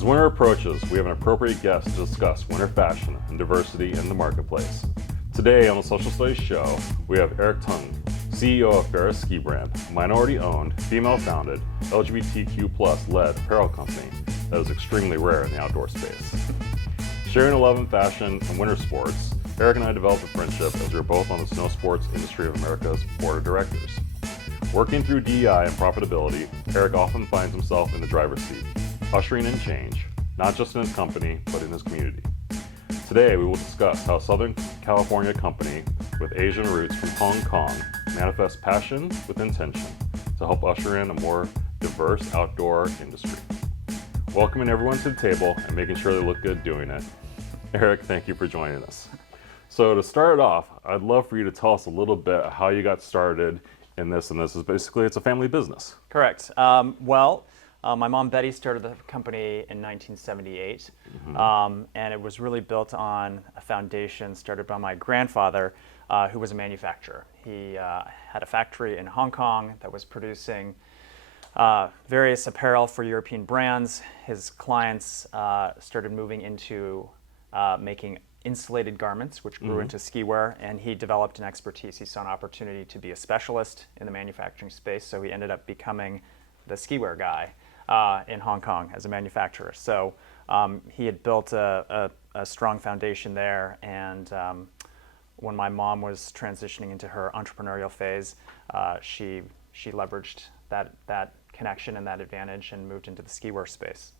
As winter approaches, we have an appropriate guest to discuss winter fashion and diversity in the marketplace. Today on the Social Studies Show, we have Tung CEO of FERA ski brand, minority-owned, female-founded, LGBTQ+ led apparel company that is extremely rare in the outdoor space. Sharing a love in fashion and winter sports, Eric and I developed a friendship as we were both on the Snowsports Industry of America's board of directors. Working through DEI and profitability, Eric often finds himself in the driver's seat, ushering in change, not just in his company, but in his community. Today, we will discuss how Southern California company with Asian roots from Hong Kong manifests passion with intention to help usher in a more diverse outdoor industry. Welcoming everyone to the table and making sure they look good doing it. Eric, thank you for joining us. So to start off, I'd love for you to tell us a little bit how you got started in this, and this is basically, it's a family business. Correct. My mom Betty started the company in 1978, and it was really built on a foundation started by my grandfather, who was a manufacturer. He had a factory in Hong Kong that was producing various apparel for European brands. His clients started moving into making insulated garments, which grew into ski wear, and he developed an expertise. He saw an opportunity to be a specialist in the manufacturing space, so he ended up becoming the ski wear guy in Hong Kong as a manufacturer. So he had built a strong foundation there, and when my mom was transitioning into her entrepreneurial phase, she leveraged that connection and that advantage and moved into the ski wear space.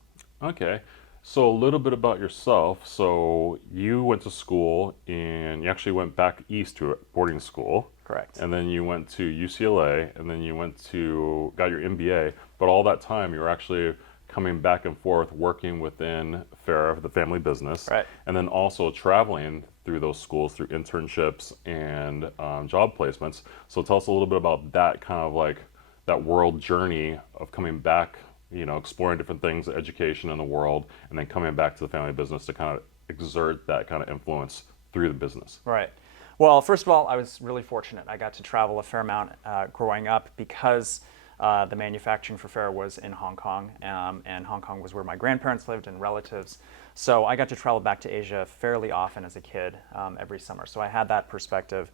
Okay. So a little bit about yourself. So you went to school and you actually went back east to boarding school. Correct. And then you went to UCLA, and then you got your MBA. But all that time you were actually coming back and forth working within FERA, the family business. Right. And then also traveling through those schools through internships and job placements. So tell us a little bit about that kind of like that world journey of coming back, you know, exploring different things, education in the world, and then coming back to the family business to kind of exert that kind of influence through the business. Right. Well, first of all, I was really fortunate. I got to travel a fair amount growing up because the manufacturing for FERA was in Hong Kong, and Hong Kong was where my grandparents lived and relatives. So I got to travel back to Asia fairly often as a kid, every summer. So I had that perspective.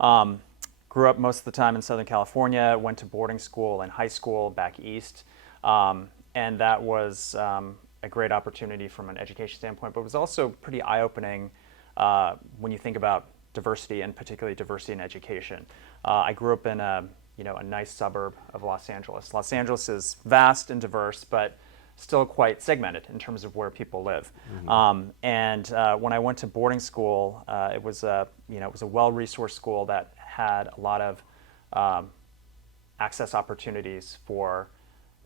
Grew up most of the time in Southern California, went to boarding school and high school back east. And that was a great opportunity from an education standpoint, but it was also pretty eye-opening when you think about diversity, and particularly diversity in education. I grew up in a nice suburb of Los Angeles. Los Angeles is vast and diverse, but still quite segmented in terms of where people live. And when I went to boarding school, it was a well-resourced school that had a lot of access opportunities for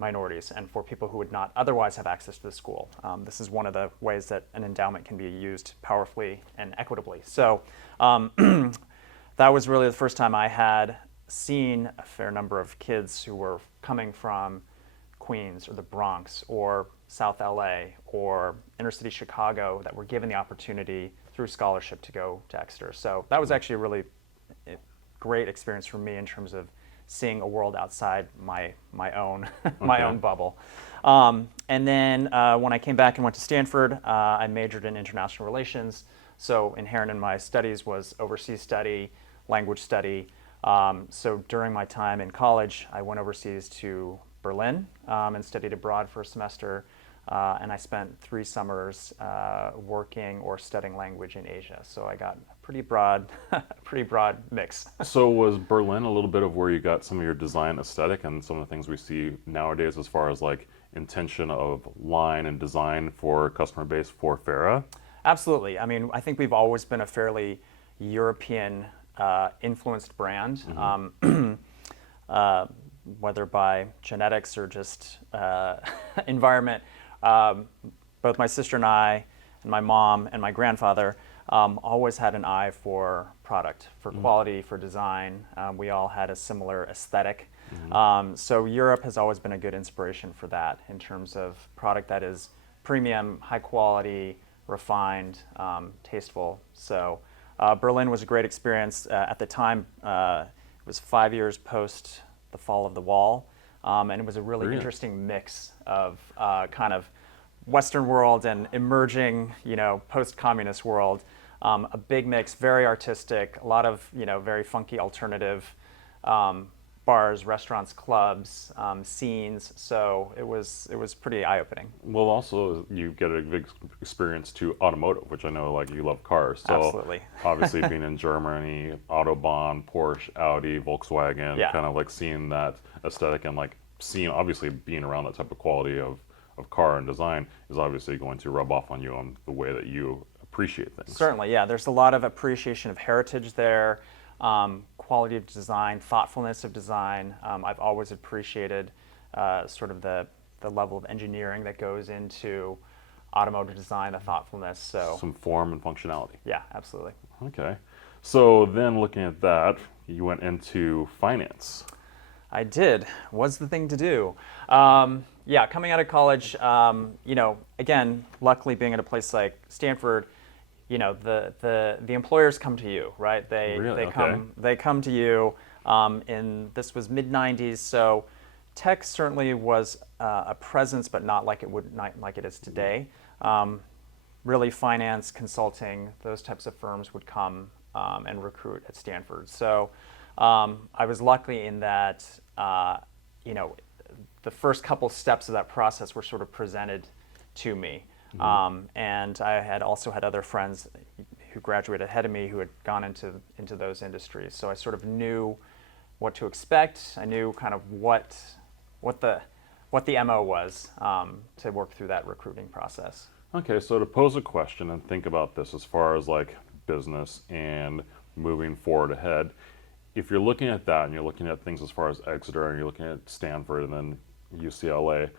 minorities and for people who would not otherwise have access to the school. This is one of the ways that an endowment can be used powerfully and equitably. So that was really the first time I had seen a fair number of kids who were coming from Queens or the Bronx or South LA or inner city Chicago that were given the opportunity through scholarship to go to Exeter. So that was actually a really great experience for me in terms of seeing a world outside my own own bubble. And then when I came back and went to Stanford, I majored in international relations. So inherent in my studies was overseas study, language study. So during my time in college, I went overseas to Berlin and studied abroad for a semester. And I spent 3 summers working or studying language in Asia. So I got a pretty broad mix. So was Berlin a little bit of where you got some of your design aesthetic and some of the things we see nowadays as far as like intention of line and design for customer base for FERA? Absolutely. I mean, I think we've always been a fairly European influenced brand. Whether by genetics or just environment. Both my sister and I, and my mom and my grandfather always had an eye for product, for quality, for design. We all had a similar aesthetic. So Europe has always been a good inspiration for that in terms of product that is premium, high quality, refined, tasteful. So Berlin was a great experience. At the time, it was 5 years post the fall of the wall. And it was a really interesting mix of kind of Western world and emerging, post-communist world. A big mix, very artistic, a lot of, very funky alternative bars, restaurants, clubs, scenes. So it was pretty eye-opening. Well, also you get a big experience to automotive, which I know like you love cars. So Absolutely. obviously being in Germany, Autobahn, Porsche, Audi, Volkswagen, Yeah. kind of like seeing that aesthetic and like seeing obviously being around that type of quality of car and design is obviously going to rub off on you on the way that you appreciate things. Certainly, yeah. There's a lot of appreciation of heritage there, quality of design, thoughtfulness of design. I've always appreciated sort of the level of engineering that goes into automotive design, the thoughtfulness. So Some form and functionality. yeah, absolutely. Okay. So then looking at that, you went into finance. I did. Was the thing to do. Yeah, coming out of college, again, luckily being at a place like Stanford, the employers come to you, right? Really? They come to you. This was mid '90s, so tech certainly was a presence, but not like it is today. Really, finance, consulting, those types of firms would come and recruit at Stanford. So I was lucky in that, the first couple steps of that process were sort of presented to me. And I had also had other friends who graduated ahead of me who had gone into those industries. So I sort of knew what to expect. I knew kind of what the MO was to work through that recruiting process. Okay, so to pose a question and think about this as far as like business and moving forward ahead, if you're looking at that and you're looking at things as far as Exeter and you're looking at Stanford and then UCLA,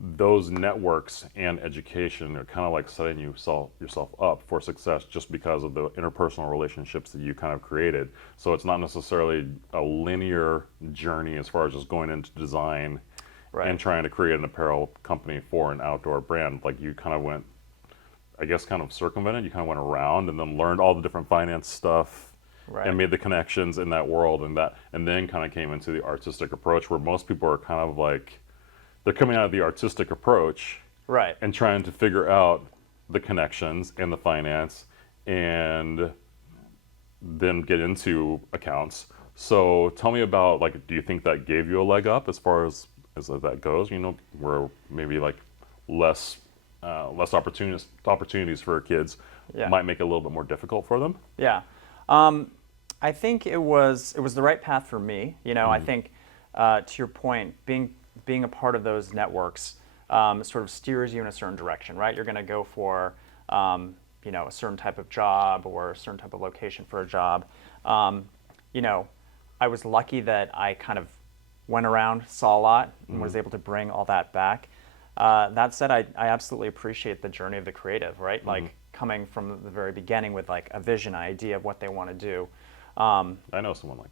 those networks and education are kind of like setting yourself up for success just because of the interpersonal relationships that you kind of created. So it's not necessarily a linear journey as far as just going into design Right. and trying to create an apparel company for an outdoor brand. Like you kind of went, I guess, kind of circumvented. You kind of went around and then learned all the different finance stuff. Right. And made the connections in that world and then kind of came into the artistic approach where most people are kind of like, they're coming out of the artistic approach Right. and trying to figure out the connections and the finance and then get into accounts. So tell me about, like, do you think that gave you a leg up as far as that goes, where maybe like less opportunities for kids Yeah. might make it a little bit more difficult for them? Yeah. I think it was the right path for me. I think to your point, being a part of those networks sort of steers you in a certain direction, right? You're going to go for a certain type of job or a certain type of location for a job. I was lucky that I kind of went around, saw a lot, and was able to bring all that back. That said, I absolutely appreciate the journey of the creative, right? Like coming from the very beginning with like a vision, idea of what they want to do. I know someone like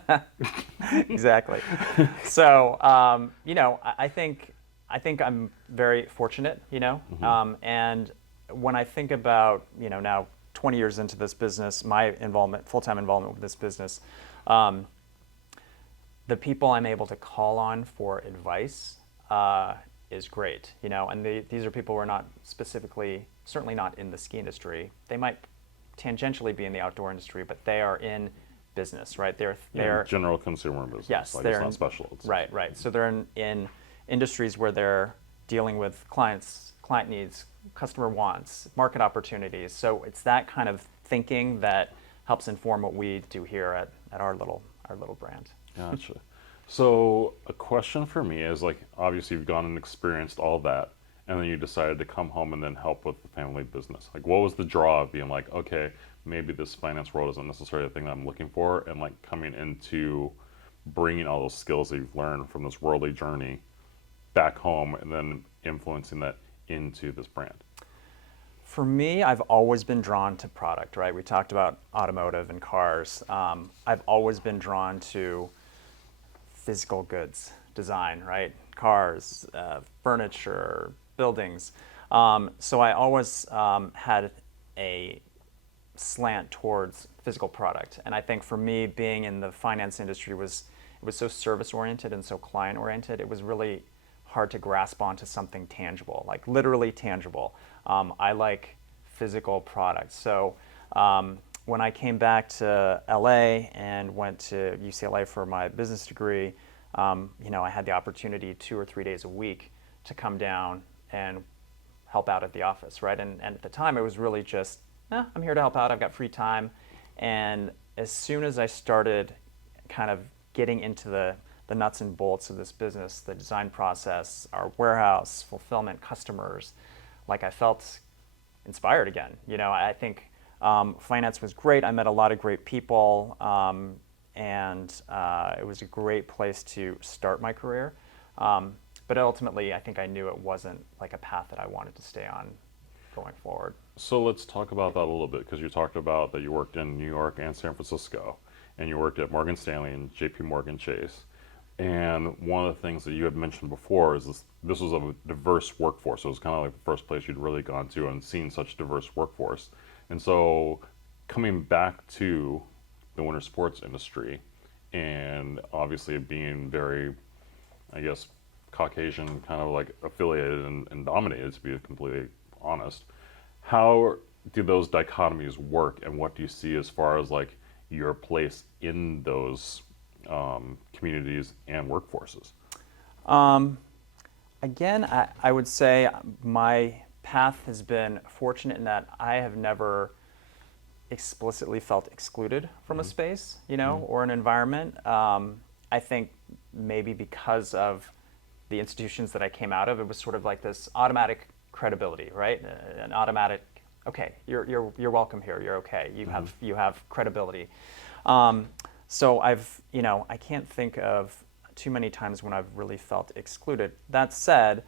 that. Exactly. So, I think I'm very fortunate, and when I think about, now 20 years into this business, my full-time involvement with this business, the people I'm able to call on for advice is great, and these are people who are not certainly not in the ski industry. They might tangentially be in the outdoor industry, but they are in business, right? They're general consumer business. yes, like they're it's not in, special. It's right. So they're in industries where they're dealing with client needs, customer wants, market opportunities. So it's that kind of thinking that helps inform what we do here at our little brand. Gotcha. So a question for me is like, obviously you've gone and experienced all that, and then you decided to come home and then help with the family business. Like, what was the draw of being like, okay, maybe this finance world isn't necessarily the thing that I'm looking for, and like coming into bringing all those skills that you've learned from this worldly journey back home and then influencing that into this brand? For me, I've always been drawn to product, right? We talked about automotive and cars. I've always been drawn to physical goods, design, right? Cars, furniture, buildings. So I always had a slant towards physical product. And I think for me, being in the finance industry it was so service oriented and so client oriented, it was really hard to grasp onto something tangible, like literally tangible. I like physical products. So when I came back to LA and went to UCLA for my business degree, I had the opportunity 2 or 3 days a week to come down and help out at the office, right? And at the time, it was really just, I'm here to help out. I've got free time. And as soon as I started kind of getting into the nuts and bolts of this business, the design process, our warehouse, fulfillment, customers, like I felt inspired again. I think finance was great. I met a lot of great people, and it was a great place to start my career. But ultimately, I think I knew it wasn't like a path that I wanted to stay on going forward. So let's talk about that a little bit, because you talked about that you worked in New York and San Francisco, and you worked at Morgan Stanley and JP Morgan Chase. And one of the things that you had mentioned before is this was a diverse workforce. It was kind of like the first place you'd really gone to and seen such diverse workforce. And so coming back to the winter sports industry, and obviously being very, I guess, Caucasian kind of like affiliated and dominated, to be completely honest, how do those dichotomies work, and what do you see as far as like your place in those communities and workforces? Again, I would say my path has been fortunate in that I have never explicitly felt excluded from a space, or an environment. I think maybe because of the institutions that I came out of, it was sort of like this automatic credibility, right? An automatic, okay, you're welcome here. You're okay. You have credibility. So I can't think of too many times when I've really felt excluded. That said,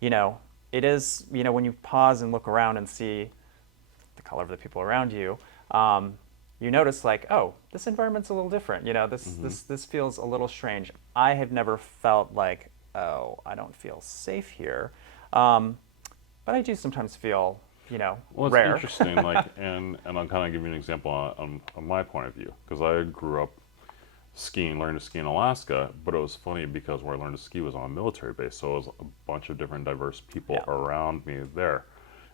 it is, when you pause and look around and see the color of the people around you, you notice like, oh, this environment's a little different. This feels a little strange. I have never felt like, oh, I don't feel safe here. But I do sometimes feel, Well, it's rare. interesting, like, and I'll kind of give you an example on my point of view, because I grew up learning to ski in Alaska, but it was funny because where I learned to ski was on a military base, so it was a bunch of different diverse people around me there.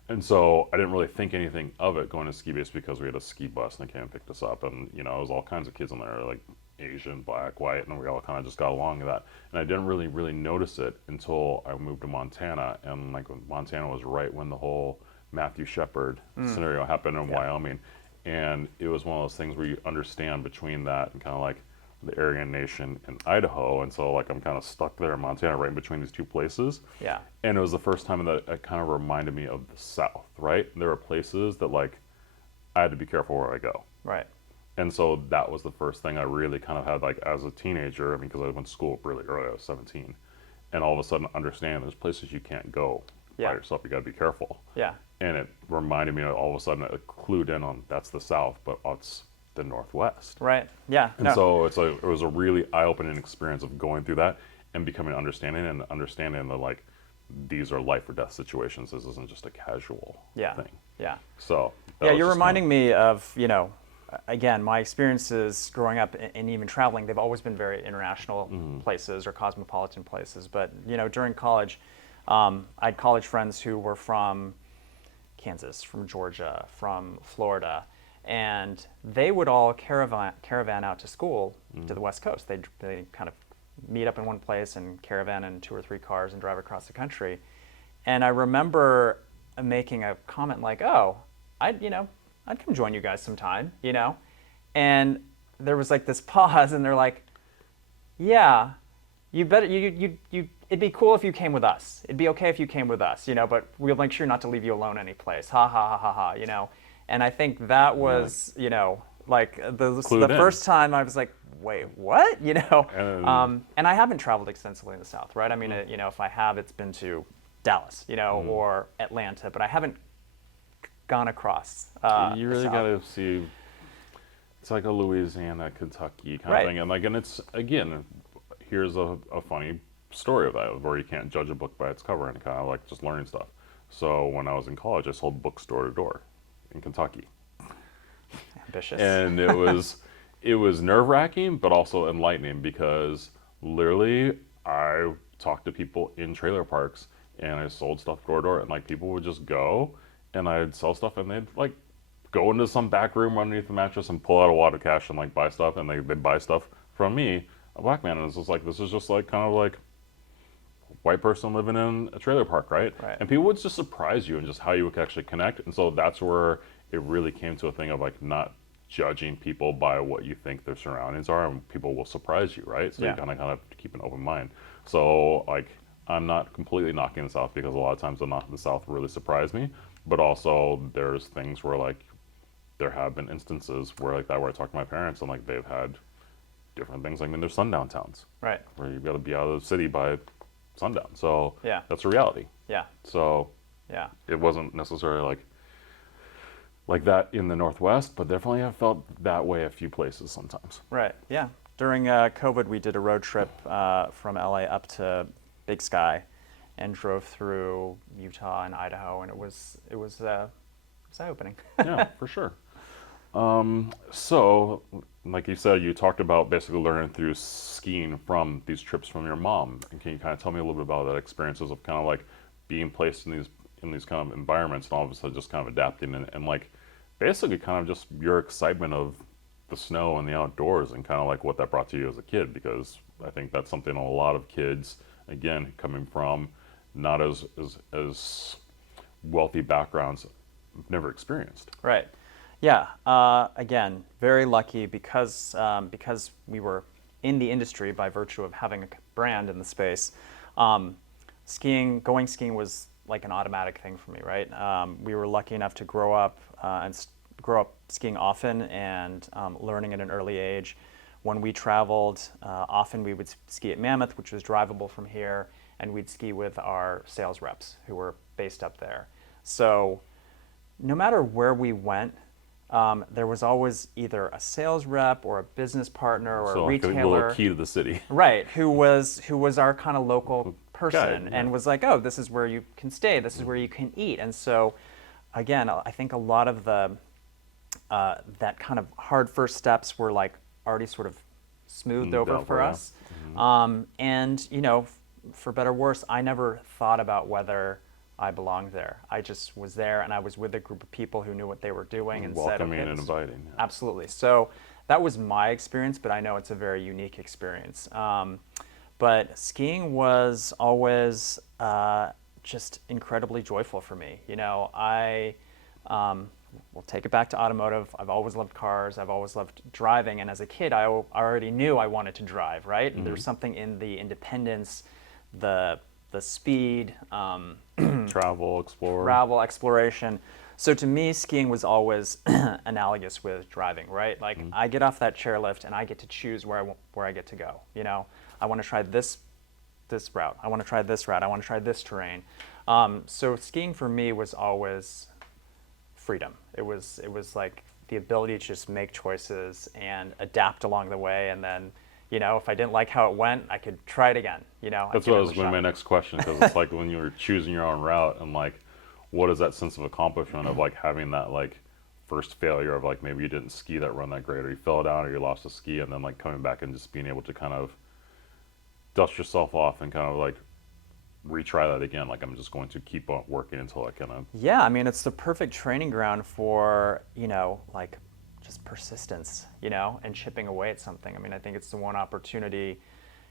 And so I didn't really think anything of it going to ski base, because we had a ski bus and they came and picked us up, and it was all kinds of kids in there, like Asian, black, white, and we all kind of just got along with that. And I didn't really notice it until I moved to Montana, and like Montana was right when the whole Matthew Shepard scenario happened in Wyoming, and it was one of those things where you understand between that and kind of like the Aryan Nation in Idaho, and so like I'm kind of stuck there in Montana, right in between these two places. Yeah. And it was the first time that it kind of reminded me of the South, right? There were places that like I had to be careful where I go. Right. And so that was the first thing I really kind of had, like, as a teenager. I mean, because I went to school really early, I was 17, and all of a sudden understanding there's places you can't go by yourself. You got to be careful. Yeah. And it reminded me of all of a sudden it clued in on that's the South, but it's the Northwest. Right. Yeah. And so it's like it was a really eye-opening experience of going through that and becoming understanding that like these are life or death situations. This isn't just a casual thing. Yeah. So you're reminding me of again, my experiences growing up and even traveling, they've always been very international places or cosmopolitan places. But, during college, I had college friends who were from Kansas, from Georgia, from Florida, and they would all caravan out to school to the West Coast. They kind of meet up in one place and caravan in 2 or 3 cars and drive across the country. And I remember making a comment like, oh, I'd come join you guys sometime, and there was like this pause, and they're like, yeah, you better, it'd be cool if you came with us. It'd be okay if you came with us, but we'll make sure not to leave you alone any place. Ha ha ha ha ha, And I think that was, like the first time I was like, wait, what? And I haven't traveled extensively in the South, right? I mean, if I have, it's been to Dallas, or Atlanta, but I haven't gone across. You really got to see. It's like a Louisiana, Kentucky kind of thing, and it's again, here's a funny story of that, where you can't judge a book by its cover, and kind of like just learning stuff. So when I was in college, I sold books door to door in Kentucky. Ambitious. And it was nerve-wracking, but also enlightening, because literally I talk to people in trailer parks, and I sold stuff door to door, and like people would just go, and I'd sell stuff, and they'd like go into some back room underneath the mattress and pull out a wad of cash and like buy stuff, and they'd buy stuff from me, a black man, and it's just like, this is just like kind of like white person living in a trailer park, right? Right. And people would just surprise you and just how you would actually connect. And so that's where it really came to a thing of like not judging people by what you think their surroundings are, and people will surprise you, right? So Yeah. you kind of have to keep an open mind. So like, I'm not completely knocking the South, because a lot of times the South really surprised me, but also there's things where like there have been instances where like that where I talk to my parents and like they've had different things, like in their sundown towns, Right. where you've got to be out of the city by sundown. So Yeah. that's a reality. Yeah. So Yeah. it wasn't necessarily like that in the Northwest, but definitely have felt that way a few places sometimes. Right. Yeah. During COVID, we did a road trip from LA up to Big Sky, and drove through Utah and Idaho, and it was eye-opening. Yeah, for sure. So, like you said, you talked about basically learning through skiing from these trips from your mom. And can you kind of tell me a little bit about that experiences of kind of like being placed in these kind of environments, and all of a sudden just kind of adapting, and like basically kind of just your excitement of the snow and the outdoors, and kind of like what that brought to you as a kid? Because I think that's something a lot of kids, again, coming from not as wealthy backgrounds, never experienced. Right. Yeah. Again, very lucky because we were in the industry by virtue of having a brand in the space. Going skiing was like an automatic thing for me, right? We were lucky enough to grow up skiing often, and learning at an early age. When we traveled, often we would ski at Mammoth, which was drivable from here, and we'd ski with our sales reps who were based up there. So no matter where we went, there was always either a sales rep or a business partner or So a like a retailer, little key to the city. right? Who was our kind of local person, Guide, and yeah. was like, oh, this is where you can stay, this is where you can eat. And so, again, I think a lot of the that kind of hard first steps were like already sort of smoothed over for yeah. us. And for better or worse, I never thought about whether I belonged there. I just was there, and I was with a group of people who knew what they were doing and said, Welcoming okay, and inviting. Yeah. absolutely. So that was my experience, but I know it's a very unique experience. But skiing was always just incredibly joyful for me. We'll take it back to automotive. I've always loved cars. I've always loved driving. And as a kid, I already knew I wanted to drive, right? Mm-hmm. There was something in the independence, the speed, Travel, explore. exploration. So to me, skiing was always analogous with driving, right? Like I get off that chairlift and I get to choose where I get to go. I want to try this route. I want to try this route. I want to try this terrain. So skiing for me was always freedom. It was like the ability to just make choices and adapt along the way, and then if I didn't like how it went, I could try it again. That's what was going to be my next question, because it's like when you were choosing your own route, and like, what is that sense of accomplishment of like having that like first failure of like maybe you didn't ski that run that great, or you fell down, or you lost a ski, and then like coming back and just being able to kind of dust yourself off and kind of like retry that again. Like, I'm just going to keep on working until I kind of. Yeah, I mean, it's the perfect training ground for like just persistence, and chipping away at something. I mean, I think it's the one opportunity.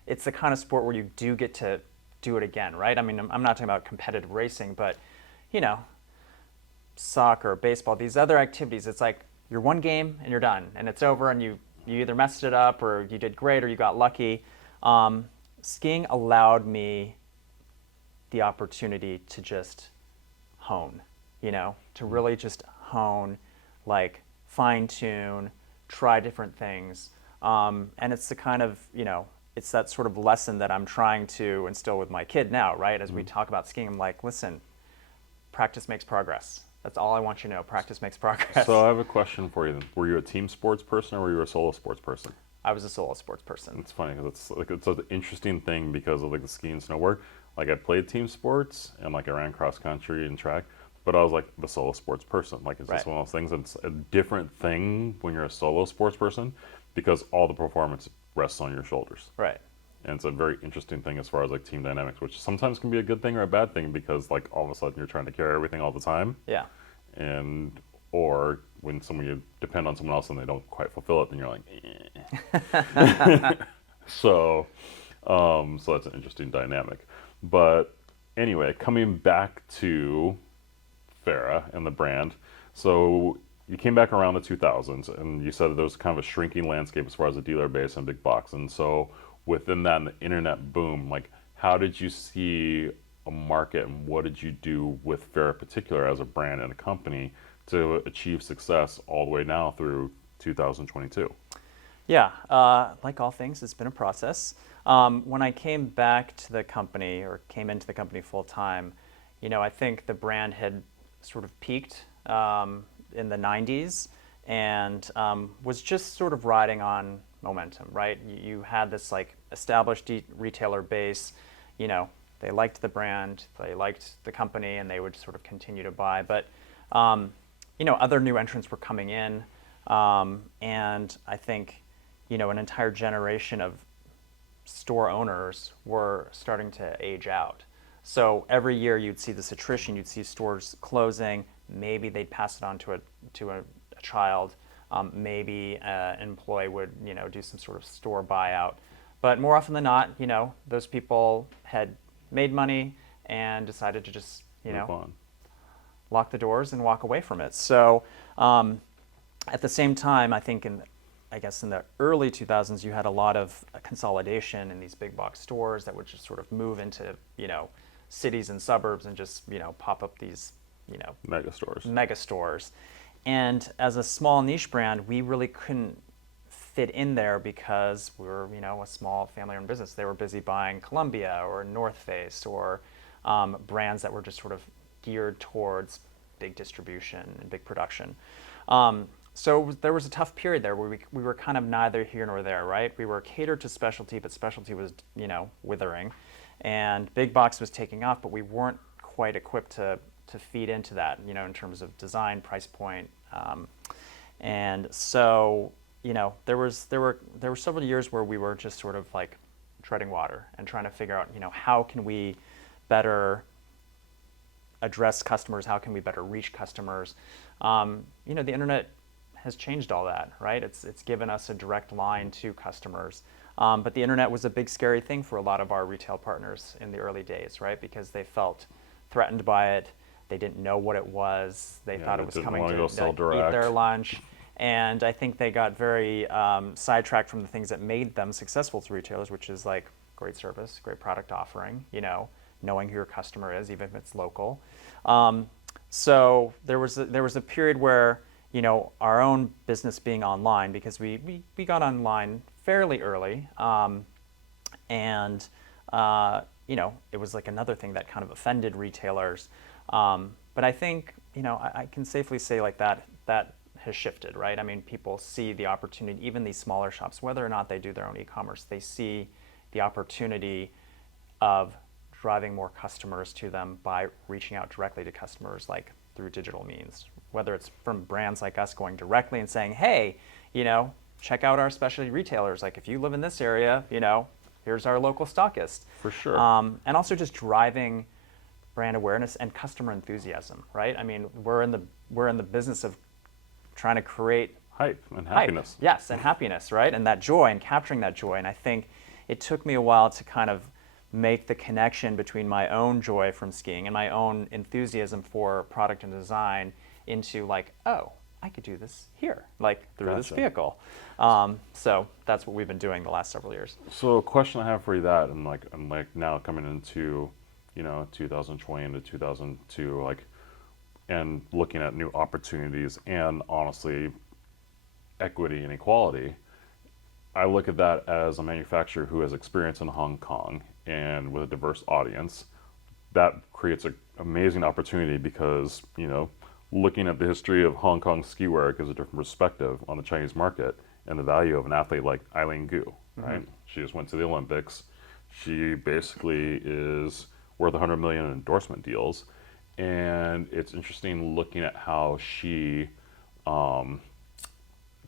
It's the kind of sport where you do get to do it again, right? I mean, I'm not talking about competitive racing, but soccer, baseball, these other activities, it's like you're one game and you're done, and it's over, and you either messed it up or you did great or you got lucky. Skiing allowed me the opportunity to just hone, to really just hone, like fine tune, try different things. And it's the kind of, it's that sort of lesson that I'm trying to instill with my kid now, right? As we talk about skiing, I'm like, listen, practice makes progress. That's all I want you to know. Practice makes progress. So I have a question for you then. Were you a team sports person, or were you a solo sports person? I was a solo sports person. It's funny because it's an interesting thing because of like the ski and snowboard. Like, I played team sports and like I ran cross country and track, but I was like the solo sports person. Like, it's just Right. one of those things. It's a different thing when you're a solo sports person because all the performance rests on your shoulders. Right. And it's a very interesting thing as far as like team dynamics, which sometimes can be a good thing or a bad thing because like all of a sudden you're trying to carry everything all the time. Yeah. And or when someone you depend on someone else and they don't quite fulfill it, then you're like, eh. So so that's an interesting dynamic. But anyway, coming back to FERA and the brand. So you came back around the 2000s and you said that there was kind of a shrinking landscape as far as the dealer base and big box. And so within that and the internet boom, like how did you see a market and what did you do with FERA in particular as a brand and a company to achieve success all the way now through 2022? Yeah, like all things, it's been a process. When I came back to the company or came into the company full time, I think the brand had sort of peaked in the 90s and was just sort of riding on momentum, right? You had this like established retailer base, they liked the brand, they liked the company, and they would sort of continue to buy. But, other new entrants were coming in, and I think, an entire generation of store owners were starting to age out. So every year you'd see this attrition, you'd see stores closing, maybe they'd pass it on to a child, maybe an employee would, do some sort of store buyout. But more often than not, those people had made money and decided to just, Move on. lock the doors and walk away from it. So at the same time, I think in the early 2000s, you had a lot of consolidation in these big box stores that would just sort of move into, cities and suburbs and just, pop up these, mega stores. And as a small niche brand, we really couldn't fit in there because we were, a small family-owned business. They were busy buying Columbia or North Face or brands that were just sort of geared towards big distribution and big production. So there was a tough period there where we were kind of neither here nor there, right? We were catered to specialty, but specialty was, withering. And big box was taking off, but we weren't quite equipped to feed into that, in terms of design, price point. And so, there were several years where we were just sort of like treading water and trying to figure out, how can we better address customers? How can we better reach customers? The internet has changed all that, right? It's given us a direct line to customers. But the internet was a big scary thing for a lot of our retail partners in the early days, right? Because they felt threatened by it. They didn't know what it was. They thought it was coming to eat their lunch. And I think they got very sidetracked from the things that made them successful as retailers, which is like great service, great product offering, knowing who your customer is, even if it's local. So there was a period where, our own business being online, because we got online fairly early, and it was like another thing that kind of offended retailers. But I think, I can safely say like that has shifted, right? I mean, people see the opportunity, even these smaller shops, whether or not they do their own e-commerce, they see the opportunity of driving more customers to them by reaching out directly to customers, like through digital means, whether it's from brands like us going directly and saying, hey, check out our specialty retailers. Like if you live in this area, here's our local stockist. For sure. And also just driving brand awareness and customer enthusiasm, right? I mean, we're in the business of trying to create hype and happiness. Yes, and happiness, right? And that joy and capturing that joy. And I think it took me a while to kind of make the connection between my own joy from skiing and my own enthusiasm for product and design into like, oh, I could do this here, like through this vehicle. So that's what we've been doing the last several years. So a question I have for you that, and like now coming into, 2020 into 2002, like, and looking at new opportunities and honestly, equity and equality, I look at that as a manufacturer who has experience in Hong Kong and with a diverse audience. That creates an amazing opportunity because, looking at the history of Hong Kong ski wear gives a different perspective on the Chinese market and the value of an athlete like Eileen Gu, right? Mm-hmm. She just went to the Olympics. She basically is worth 100 million in endorsement deals. And it's interesting looking at how she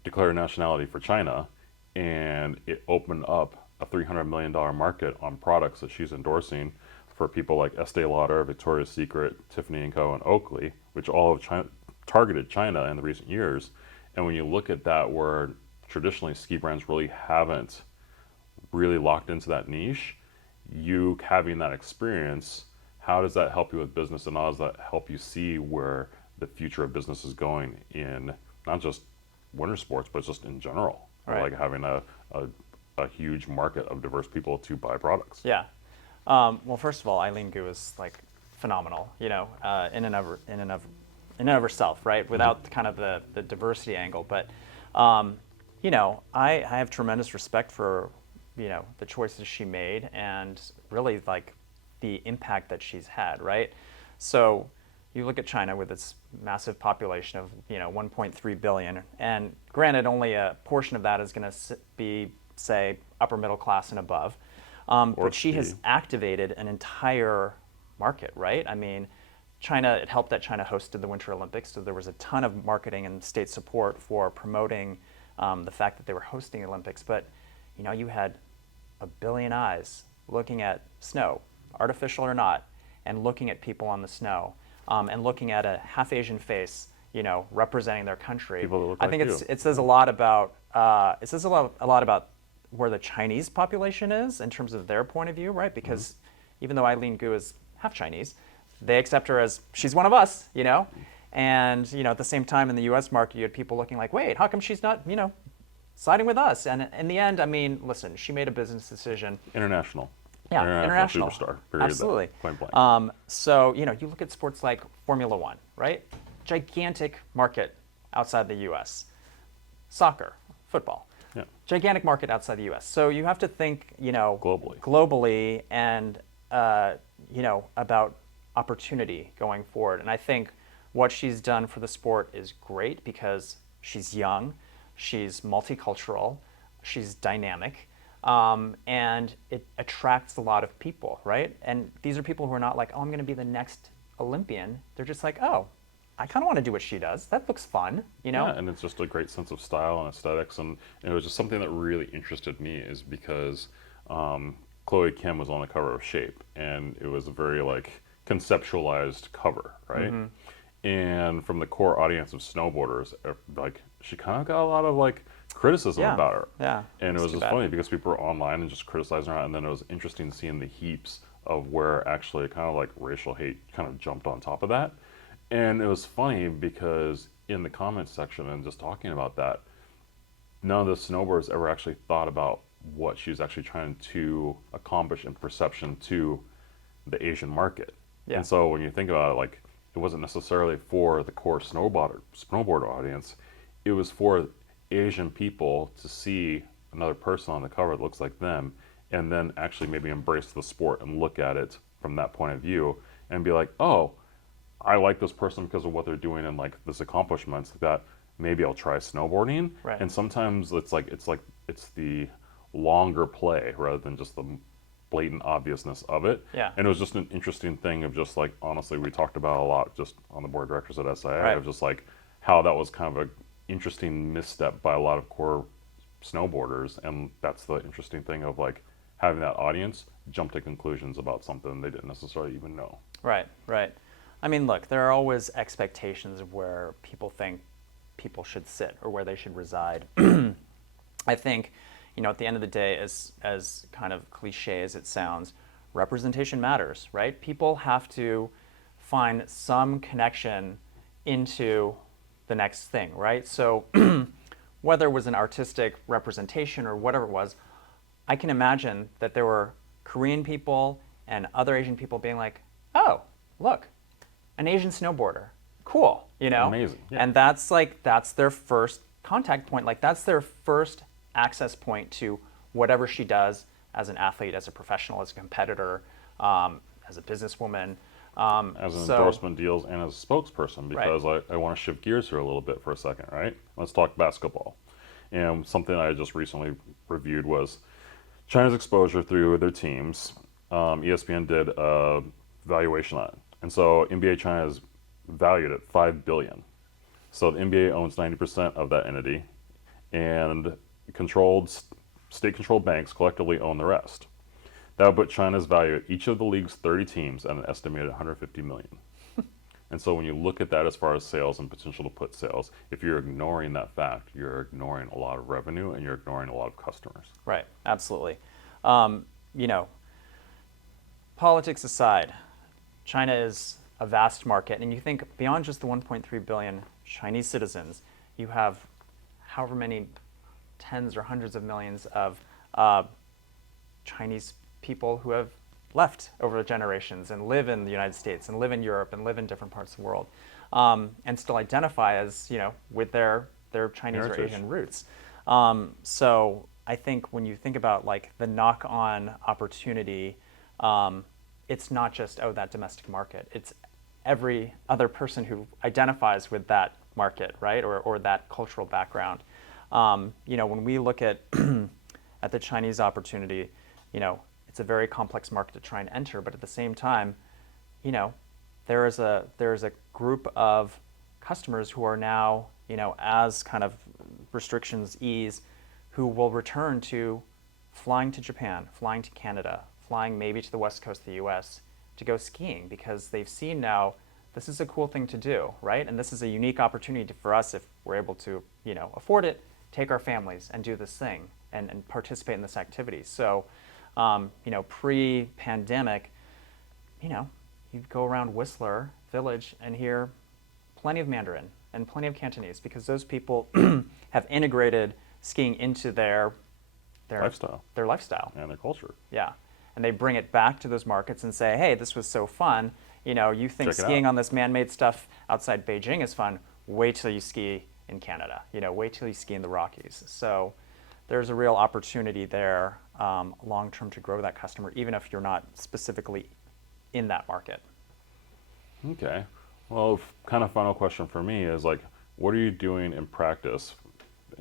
declared nationality for China, and it opened up a $300 million market on products that she's endorsing for people like Estee Lauder, Victoria's Secret, Tiffany & Co., and Oakley, which all have targeted China in the recent years. And when you look at that, where traditionally ski brands really haven't really locked into that niche, you having that experience, how does that help you with business, and how does that help you see where the future of business is going in not just winter sports, but just in general? Right. Like having a huge market of diverse people to buy products. Yeah. Well, first of all, Eileen Gu is like phenomenal, in and of herself, right? Without kind of the diversity angle, but I have tremendous respect for the choices she made and really like the impact that she's had, right? So you look at China with its massive population of 1.3 billion, and granted, only a portion of that is going to be, say, upper middle class and above. But she has activated an entire market, right? I mean, China, it helped that China hosted the Winter Olympics, so there was a ton of marketing and state support for promoting the fact that they were hosting the Olympics. But, you had a billion eyes looking at snow, artificial or not, and looking at people on the snow, and looking at a half Asian face, representing their country. People that look I think like it says a lot about about where the Chinese population is in terms of their point of view, right? Because even though Eileen Gu is half Chinese, they accept her as she's one of us, And at the same time in the U.S. market, you had people looking like, wait, how come she's not, siding with us? And in the end, I mean, listen, she made a business decision. International. Yeah, international superstar. Period. Absolutely. Point blank. So you look at sports like Formula One, right? Gigantic market outside the U.S. Soccer, football. Yeah. Gigantic market outside the U.S. So you have to think, globally and about opportunity going forward. And I think what she's done for the sport is great because she's young, she's multicultural, she's dynamic, and it attracts a lot of people, right? And these are people who are not like, oh, I'm going to be the next Olympian. They're just like, oh, I kind of want to do what she does. That looks fun, Yeah, and it's just a great sense of style and aesthetics, and it was just something that really interested me is because Chloe Kim was on the cover of Shape, and it was a very like conceptualized cover, right? And from the core audience of snowboarders, like she kind of got a lot of like criticism about her. Yeah, and it was just funny because people were online and just criticizing her, and then it was interesting seeing the heaps of where actually kind of like racial hate kind of jumped on top of that. And it was funny because in the comments section and just talking about that, none of the snowboarders ever actually thought about what she was actually trying to accomplish in perception to the Asian market. Yeah. And so when you think about it, like it wasn't necessarily for the core snowboarder audience, it was for Asian people to see another person on the cover that looks like them and then actually maybe embrace the sport and look at it from that point of view and be like, oh, I like this person because of what they're doing and like this accomplishments that maybe I'll try snowboarding. Right. And sometimes it's the longer play rather than just the blatant obviousness of it. Yeah. And it was just an interesting thing of just like, honestly, we talked about a lot just on the board of directors at SIA Right. of just like how that was kind of an interesting misstep by a lot of core snowboarders. And that's the interesting thing of like having that audience jump to conclusions about something they didn't necessarily even know. Right, right. I mean, look, there are always expectations of where people think people should sit or where they should reside. I think, at the end of the day, as kind of cliche as it sounds, representation matters, right? People have to find some connection into the next thing, right? So whether it was an artistic representation or whatever it was, I can imagine that there were Korean people and other Asian people being like, oh, look, an Asian snowboarder, cool, Amazing. Yeah. And that's their first contact point. Like that's their first access point to whatever she does as an athlete, as a professional, as a competitor, as a businesswoman. As an endorsement deals and as a spokesperson, because I want to shift gears here a little bit for a second, right? Let's talk basketball. And something I just recently reviewed was China's exposure through their teams. ESPN did a valuation on it. And so NBA China is valued at $5 billion. So the NBA owns 90% of that entity, and controlled state-controlled banks collectively own the rest. That would put China's value at each of the league's 30 teams at an estimated 150 million. And so when you look at that as far as sales and potential to put sales, if you're ignoring that fact, you're ignoring a lot of revenue and you're ignoring a lot of customers. Right, absolutely. You know, politics aside, China is a vast market, and you think beyond just the 1.3 billion Chinese citizens, you have however many tens or hundreds of millions of Chinese people who have left over the generations and live in the United States and live in Europe and live in different parts of the world, and still identify as, you know, with their Chinese heritage. or Asian roots. So I think when you think about like the knock-on opportunity, it's not just, oh, that domestic market. It's every other person who identifies with that market, right, or that cultural background. You know, when we look at at the Chinese opportunity, you know, it's a very complex market to try and enter, but at the same time, you know, there is a group of customers who are now, you know, as kind of restrictions ease, who will return to flying to Japan, flying to Canada, flying maybe to the west coast of the US to go skiing, because they've seen now this is a cool thing to do, right? And this is a unique opportunity for us, if we're able to, you know, afford it, take our families and do this thing and participate in this activity. So, you know, pre-pandemic, you know, you'd go around Whistler Village and hear plenty of Mandarin and plenty of Cantonese, because those people have integrated skiing into their Lifestyle. Their lifestyle. And their culture. Yeah. And they bring it back to those markets and say, hey, this was so fun. You know, you think Check it skiing out. on this man-made stuff outside Beijing is fun. Wait till you ski in Canada. You know, wait till you ski in the Rockies. So there's a real opportunity there long-term to grow that customer, even if you're not specifically in that market. Okay. Well, kind of final question for me is like, what are you doing in practice,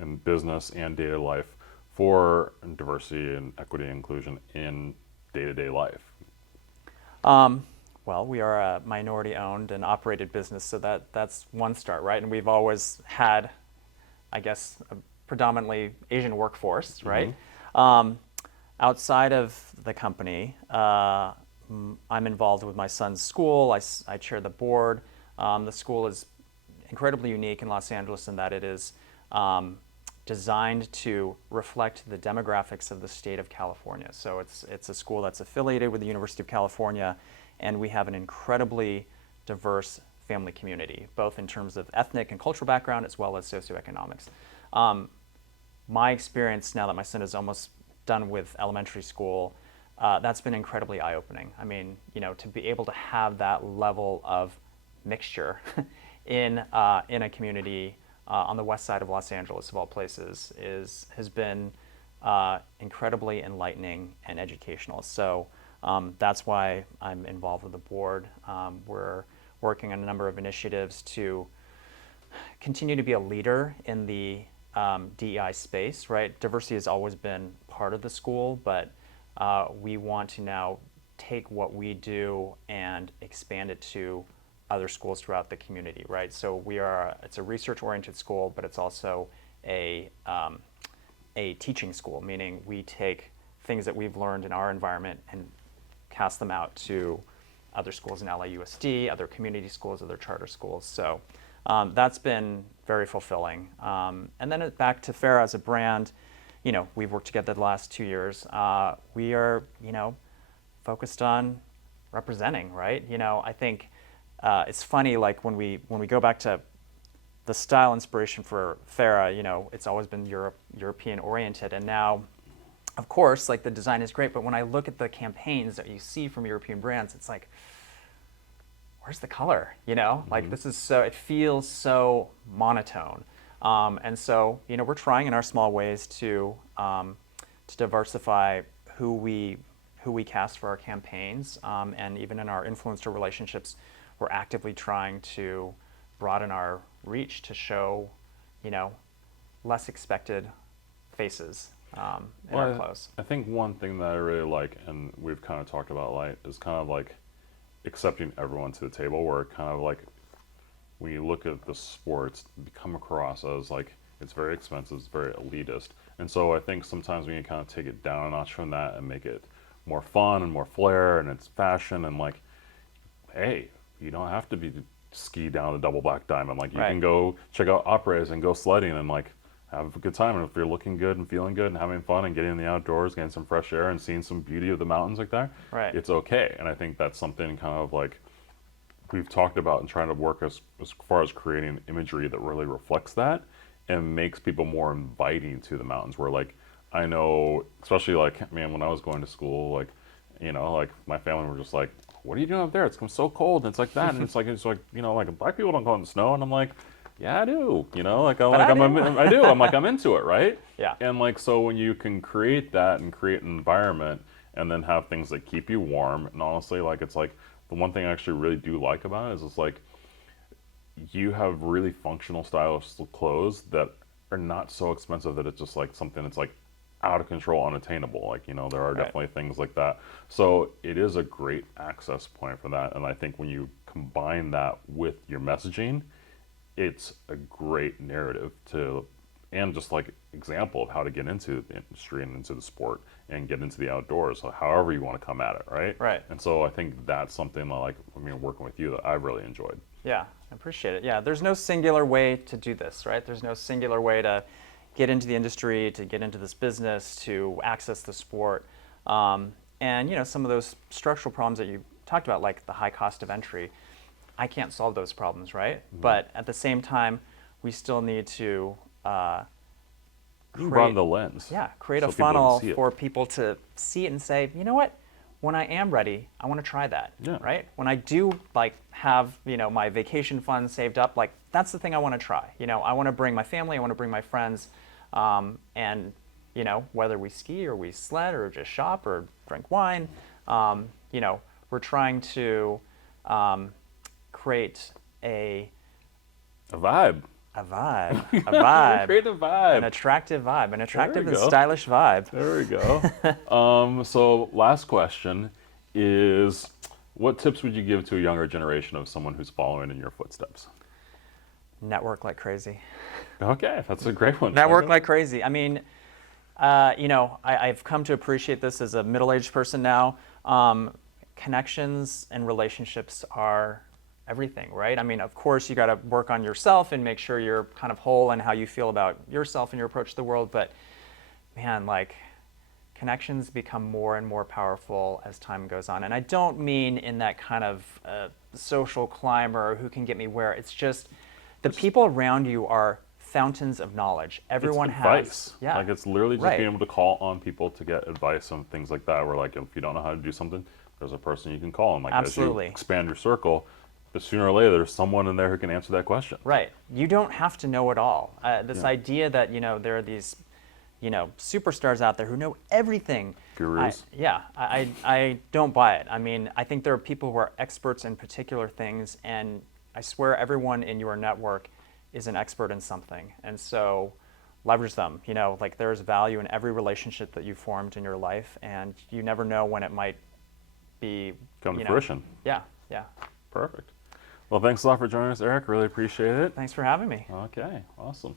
in business and daily life, for diversity and equity and inclusion in day-to-day life? Well, we are a minority-owned and operated business, so that's one start, right? And we've always had, I guess, a predominantly Asian workforce, right? Outside of the company, I'm involved with my son's school. I chair the board. The school is incredibly unique in Los Angeles in that it is designed to reflect the demographics of the state of California. So it's a school that's affiliated with the University of California, and we have an incredibly diverse family community, both in terms of ethnic and cultural background as well as socioeconomics. My experience now that my son is almost done with elementary school, that's been incredibly eye-opening. I mean, you know, to be able to have that level of mixture in a community on the west side of Los Angeles, of all places, has been incredibly enlightening and educational. So that's why I'm involved with the board. We're working on a number of initiatives to continue to be a leader in the DEI space, right? Diversity has always been part of the school, but we want to now take what we do and expand it to other schools throughout the community, right? So it's a research-oriented school, but it's also a teaching school, meaning we take things that we've learned in our environment and cast them out to other schools in LAUSD, other community schools, other charter schools. So that's been very fulfilling. And then back to FERA as a brand, you know, we've worked together the last 2 years. We are, you know, focused on representing, right? You know, I think it's funny, like when we go back to the style inspiration for FERA, you know, it's always been European oriented, and now, of course, like the design is great, but when I look at the campaigns that you see from European brands, it's like, where's the color? You know, like this is so, it feels so monotone. And so, you know, we're trying in our small ways to diversify who we cast for our campaigns, and even in our influencer relationships, we're actively trying to broaden our reach to show, you know, less expected faces in our clothes. I think one thing that I really like, and we've kind of talked about, like, is kind of like accepting everyone to the table, where kind of like when you look at the sports, come across as like it's very expensive, it's very elitist, And so I think sometimes we can kind of take it down a notch from that and make it more fun and more flair, and it's fashion, and like, hey, you don't have to be ski down the double black diamond. Like, you Right. can go check out operas and go sledding and like have a good time. And if you're looking good and feeling good and having fun and getting in the outdoors, getting some fresh air and seeing some beauty of the mountains like that, Right. it's okay. And I think that's something kind of like we've talked about and trying to work as far as creating imagery that really reflects that and makes people more inviting to the mountains. Where like, I know, especially like, man, when I was going to school, like, you know, like my family were just like, what are you doing up there? It's so cold. And it's like that. And it's like, you know, like black people don't go in the snow. And I'm like, yeah, I do. You know, like, I do. I'm like, I'm into it, right? Yeah. And like, so when you can create that and create an environment and then have things that keep you warm, and honestly, like, it's like the one thing I actually really do like about it is it's like you have really functional, stylish clothes that are not so expensive that it's just like something that's like out of control, unattainable. Like, you know, there are Right. definitely things like that. So it is a great access point for that. And I think when you combine that with your messaging, it's a great narrative to, and just like example of how to get into the industry and into the sport and get into the outdoors, so however you want to come at it, right? Right. And so I think that's something that, like, I mean, working with you, that I've really enjoyed. Yeah, I appreciate it. Yeah, there's no singular way to do this, right? There's no singular way to get into the industry, to get into this business, to access the sport. And you know, some of those structural problems that you talked about, like the high cost of entry, I can't solve those problems, right? But at the same time, we still need to You can broaden the lens. create so a people can funnel see it. for people to see it and say, you know what? When I am ready, I want to try that, Yeah. right? When I do like have, you know, my vacation funds saved up, like that's the thing I want to try. You know, I want to bring my family, I want to bring my friends, and you know, whether we ski or we sled or just shop or drink wine, you know, we're trying to create a vibe. vibe, a vibe, Create a vibe. an attractive vibe, an attractive and go. stylish vibe. There we go. So last question is, what tips would you give to a younger generation of someone who's following in your footsteps? Network like crazy. Okay, that's a great one. Network like crazy. I mean, you know, I've come to appreciate this as a middle-aged person now. Connections and relationships are everything, right? I mean, of course, you got to work on yourself and make sure you're kind of whole and how you feel about yourself and your approach to the world. But man, like, connections become more and more powerful as time goes on. And I don't mean in that kind of social climber who can get me where. It's just the people around you are fountains of knowledge. Everyone it's advice. has, yeah, Like, it's literally just Right. being able to call on people to get advice on things like that. Where like, if you don't know how to do something, there's a person you can call. And like, Absolutely. as you expand your circle, but sooner or later, there's someone in there who can answer that question. Right. You don't have to know it all. This Yeah. idea that, you know, there are these, you know, superstars out there who know everything. Gurus. I don't buy it. I mean, I think there are people who are experts in particular things, and I swear everyone in your network is an expert in something. And so leverage them. You know, like, there's value in every relationship that you formed in your life, and you never know when it might be Come to you know, fruition. Yeah, yeah. Perfect. Well, thanks a lot for joining us, Eric. Really appreciate it. Thanks for having me. Okay, awesome.